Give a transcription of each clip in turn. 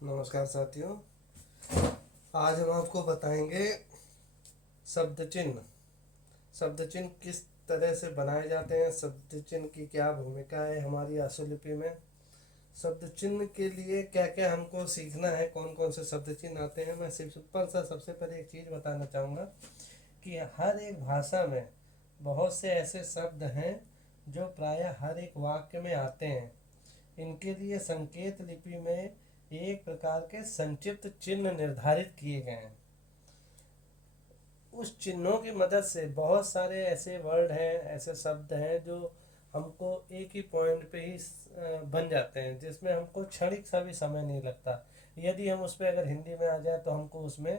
नमस्कार साथियों। आज हम आपको बताएंगे शब्द चिन्ह। शब्द चिन्ह किस तरह से बनाए जाते हैं, शब्द चिन्ह की क्या भूमिका है हमारी आशुलिपि में, शब्द चिन्ह के लिए क्या क्या हमको सीखना है, कौन कौन से शब्द चिन्ह आते हैं। मैं सिंपल सा सबसे पहले एक चीज़ बताना चाहूँगा कि हर एक भाषा में बहुत से ऐसे शब्द हैं जो प्रायः हर एक वाक्य में आते हैं। इनके लिए संकेत लिपि में एक प्रकार के संक्षिप्त चिन्ह निर्धारित किए गए हैं। उस चिन्हों की मदद से बहुत सारे ऐसे वर्ड हैं, ऐसे शब्द हैं जो हमको एक ही पॉइंट पे ही बन जाते हैं, जिसमें हमको क्षणिक सा भी समय नहीं लगता। यदि हम उस पर अगर हिंदी में आ जाए तो हमको उसमें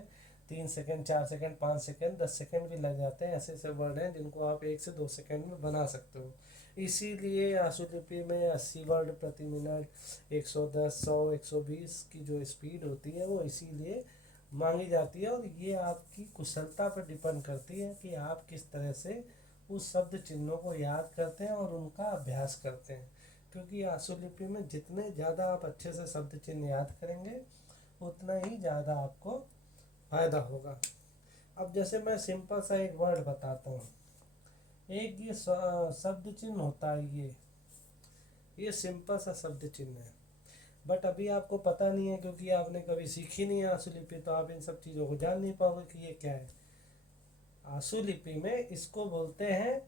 3 सेकंड, 4 सेकंड, 5 सेकंड, 10 सेकंड भी लग जाते हैं। ऐसे ऐसे वर्ड हैं जिनको आप 1 से 2 सेकंड में बना सकते हो। इसीलिए आशुलिपि में 80 वर्ड प्रति मिनट, 110, 100, 120 की जो स्पीड होती है वो इसीलिए मांगी जाती है। और ये आपकी कुशलता पर डिपेंड करती है कि आप किस तरह से उस शब्द चिन्हों को याद करते हैं और उनका अभ्यास करते हैं। क्योंकि आशुलिपि में जितने ज़्यादा आप अच्छे से शब्द चिन्ह याद करेंगे उतना ही ज़्यादा आपको फायदा होगा। अब जैसे मैं सिंपल सा एक वर्ड बताता हूँ। एक ये शब्द चिन्ह होता है, ये सिंपल सा शब्द चिन्ह है, बट अभी आपको पता नहीं है क्योंकि आपने कभी सीखी नहीं है आशुलिपि, तो आप इन सब चीज़ों को जान नहीं पाओगे कि ये क्या है। आशुलिपि में इसको बोलते हैं,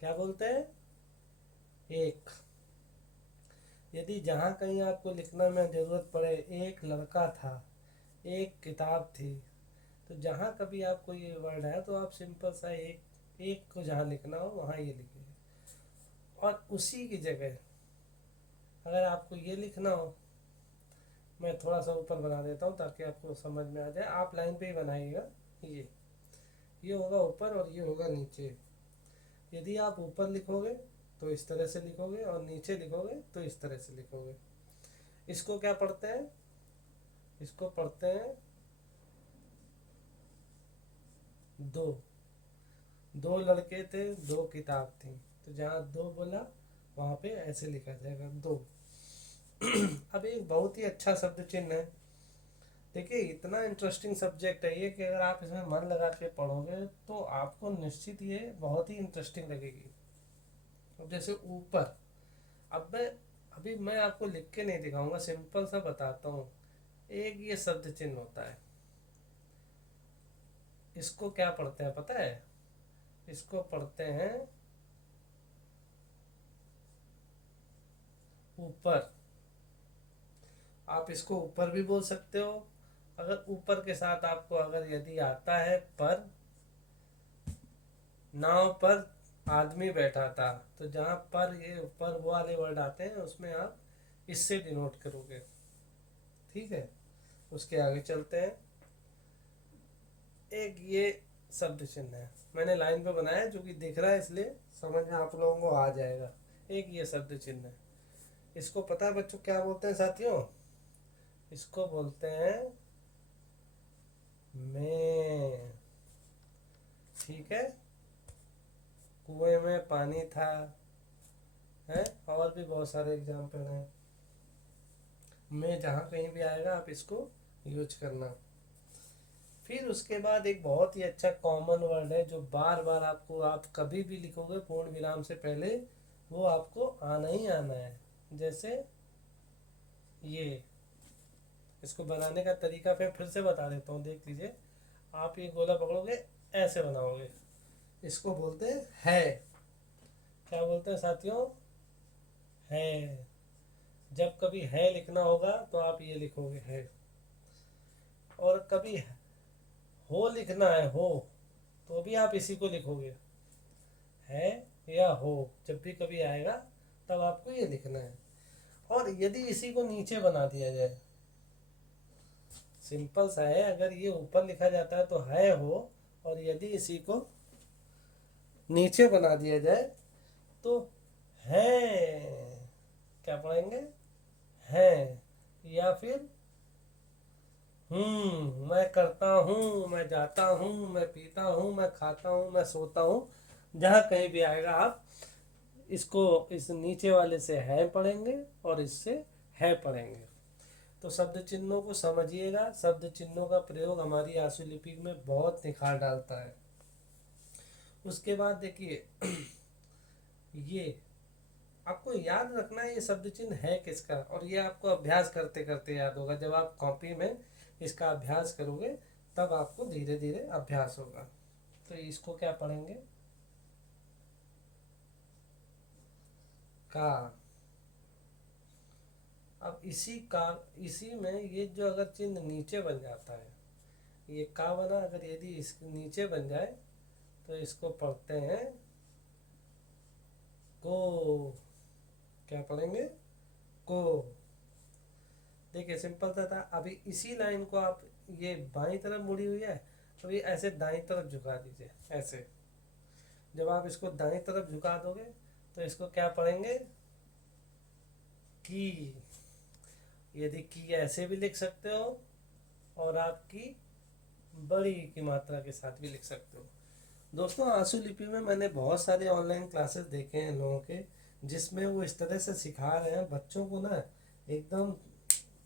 क्या बोलते हैं, एक। यदि जहाँ कहीं आपको लिखना में ज़रूरत पड़े, एक लड़का था, एक किताब थी, तो जहाँ कभी आपको ये वर्ड है तो आप सिंपल सा एक एक को जहाँ लिखना हो वहाँ ये लिखिए। और उसी की जगह अगर आपको ये लिखना हो, मैं थोड़ा सा ऊपर बना देता हूँ ताकि आपको समझ में आ जाए। आप लाइन पे ही बनाइएगा। ये होगा ऊपर और ये होगा नीचे। यदि आप ऊपर लिखोगे तो इस तरह से लिखोगे और नीचे लिखोगे तो इस तरह से लिखोगे। इसको क्या पढ़ते हैं, इसको पढ़ते हैं दो। दो लड़के थे, दो किताब थी, तो जहाँ दो बोला वहाँ पे ऐसे लिखा जाएगा, दो। अब एक बहुत ही अच्छा शब्द चिन्ह है। देखिए इतना इंटरेस्टिंग सब्जेक्ट है ये कि अगर आप इसमें मन लगा के पढ़ोगे तो आपको निश्चित ये बहुत ही इंटरेस्टिंग लगेगी। अब जैसे ऊपर, अब मैं आपको लिख के नहीं दिखाऊंगा, सिंपल सा बताता हूँ। एक ये शब्द चिन्ह होता है, इसको क्या पढ़ते हैं पता है? इसको पढ़ते हैं ऊपर। आप इसको ऊपर भी बोल सकते हो। अगर ऊपर के साथ आपको अगर यदि आता है पर, नाव पर आदमी बैठा था, तो जहाँ पर ये ऊपर वो वाले वर्ड आते हैं उसमें आप इससे डिनोट करोगे। ठीक है, उसके आगे चलते हैं। एक ये शब्द चिन्ह है, मैंने लाइन पे बनाया जो कि दिख रहा है इसलिए समझ में आप लोगों को आ जाएगा। एक ये शब्द चिन्ह है, इसको पता है बच्चों क्या बोलते हैं साथियों? इसको बोलते हैं मैं। ठीक है, कुएं में पानी था, है, और भी बहुत सारे एग्जाम्पल हैं। मैं जहाँ कहीं भी आएगा आप इसको यूज करना। फिर उसके बाद एक बहुत ही अच्छा कॉमन वर्ड है जो बार बार आपको, आप कभी भी लिखोगे पूर्ण विराम से पहले, वो आपको आना ही आना है। जैसे ये, इसको बनाने का तरीका फिर से बता देता हूँ, देख लीजिए। आप ये गोला पकड़ोगे, ऐसे बनाओगे, इसको बोलते हैं है। क्या बोलते हैं साथियों? है। जब कभी है लिखना होगा तो आप ये लिखोगे है। और कभी हो लिखना है, हो, तो भी आप इसी को लिखोगे, है या हो। जब भी कभी आएगा तब आपको ये लिखना है। और यदि इसी को नीचे बना दिया जाए, सिंपल सा है, अगर ये ऊपर लिखा जाता है तो है हो, और यदि इसी को नीचे बना दिया जाए तो है। क्या पढ़ेंगे? है। या फिर मैं करता हूँ, मैं जाता हूँ, मैं पीता हूँ, मैं खाता हूँ, मैं सोता हूँ, जहाँ कहीं भी आएगा आप इसको इस नीचे वाले से है पढ़ेंगे और इससे है पढ़ेंगे। तो शब्द चिन्हों को समझिएगा, शब्द चिन्हों का प्रयोग हमारी आशु लिपि में बहुत निखार डालता है। उसके बाद देखिए ये आपको याद रखना है ये शब्द चिन्ह है किसका, और ये आपको अभ्यास करते करते याद होगा। जब आप कॉपी में इसका अभ्यास करोगे तब आपको धीरे धीरे अभ्यास होगा। तो इसको क्या पढ़ेंगे, का। अब इसी में ये जो अगर चिन्ह नीचे बन जाता है, ये का बना, अगर यदि इस नीचे बन जाए तो इसको पढ़ते हैं को। क्या पढ़ेंगे, को। देखिए सिंपल सा था। अभी इसी लाइन को आप, ये बाईं तरफ मुड़ी हुई है, अभी ऐसे दाईं तरफ झुका दीजिए ऐसे। जब आप इसको दाईं तरफ झुका दोगे तो इसको क्या पढ़ेंगे, की। यदि की ऐसे भी लिख सकते हो और आपकी बड़ी की मात्रा के साथ भी लिख सकते हो। दोस्तों आंसू लिपि में मैंने बहुत सारे ऑनलाइन क्लासेस देखे हैं लोगों के, जिसमें वो इस तरह से सिखा रहे हैं बच्चों को ना, एकदम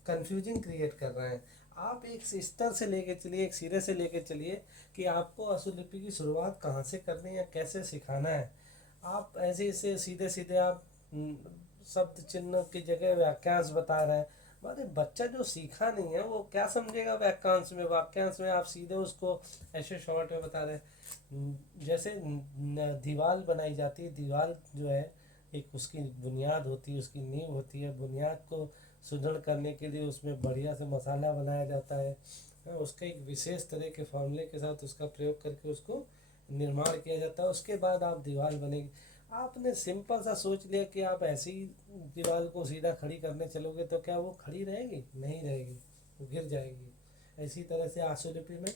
कंफ्यूजिंग क्रिएट कर रहे हैं। आप एक स्तर से लेके चलिए, एक सिरे से लेके चलिए कि आपको आंसू लिपि की शुरुआत कहाँ से करनी है, कैसे सिखाना है। आप ऐसे ऐसे सीधे सीधे आप शब्द चिन्ह की जगह वाक्यांश बता रहे हैं। अरे बच्चा जो सीखा नहीं है वो क्या समझेगा वाक्यांश में। वाक्यांश में आप सीधे उसको ऐसे शॉर्ट में बता रहे हैं। जैसे दीवार बनाई जाती है, दीवार जो है एक उसकी बुनियाद होती है, उसकी नींव होती है। बुनियाद को सुदृढ़ करने के लिए उसमें बढ़िया से मसाला बनाया जाता है, उसके एक विशेष तरह के फॉर्मूले के साथ उसका प्रयोग करके उसको निर्माण किया जाता है। उसके बाद आप दीवार बनेगी। आपने सिंपल सा सोच लिया कि आप ऐसी दीवार को सीधा खड़ी करने चलोगे तो क्या वो खड़ी रहेगी, नहीं रहेगी, वो गिर जाएगी। इसी तरह से आंसू लिपि में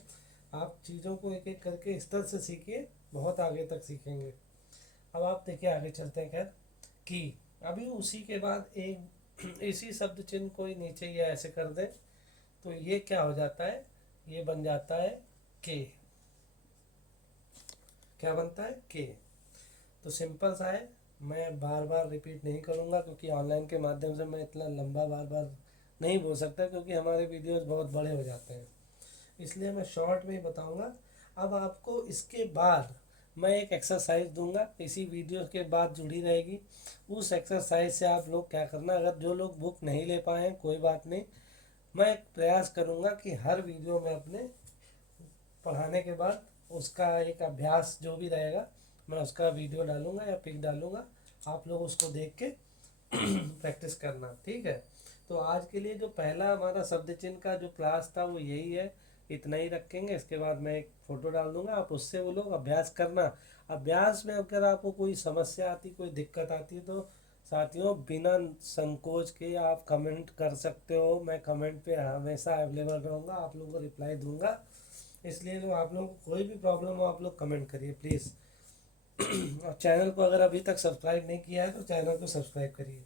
आप चीज़ों को एक एक करके स्तर से सीखिए, बहुत आगे तक सीखेंगे। अब आप देखिए आगे चलते हैं। खैर की, अभी उसी के बाद एक इसी शब्द चिन्ह को ही नीचे ये ऐसे कर दें तो ये क्या हो जाता है, ये बन जाता है के। क्या बनता है, के। तो सिंपल सा है, मैं बार बार रिपीट नहीं करूँगा क्योंकि ऑनलाइन के माध्यम से मैं इतना लंबा बार बार नहीं बोल सकता, क्योंकि हमारे वीडियोस बहुत बड़े हो जाते हैं, इसलिए मैं शॉर्ट में ही बताऊँगा। अब आपको इसके बाद मैं एक एक्सरसाइज दूंगा, इसी वीडियो के बाद जुड़ी रहेगी। उस एक्सरसाइज से आप लोग क्या करना, अगर जो लोग बुक नहीं ले पाए हैं कोई बात नहीं, मैं एक प्रयास करूंगा कि हर वीडियो में अपने पढ़ाने के बाद उसका एक अभ्यास जो भी रहेगा मैं उसका वीडियो डालूंगा या पिक डालूंगा, आप लोग उसको देख के प्रैक्टिस करना, ठीक है। तो आज के लिए जो पहला हमारा शब्द चिन्ह का जो क्लास था वो यही है, इतना ही रखेंगे। इसके बाद मैं एक फ़ोटो डाल दूंगा, आप उससे वो लोग अभ्यास करना। अभ्यास में अगर आपको कोई समस्या आती, कोई दिक्कत आती है तो साथियों बिना संकोच के आप कमेंट कर सकते हो। मैं कमेंट पे हमेशा अवेलेबल रहूँगा, आप लोगों को रिप्लाई दूंगा। इसलिए जो आप लोगों को कोई भी प्रॉब्लम हो आप लोग कमेंट करिए प्लीज़। और चैनल को अगर अभी तक सब्सक्राइब नहीं किया है तो चैनल को सब्सक्राइब करिए।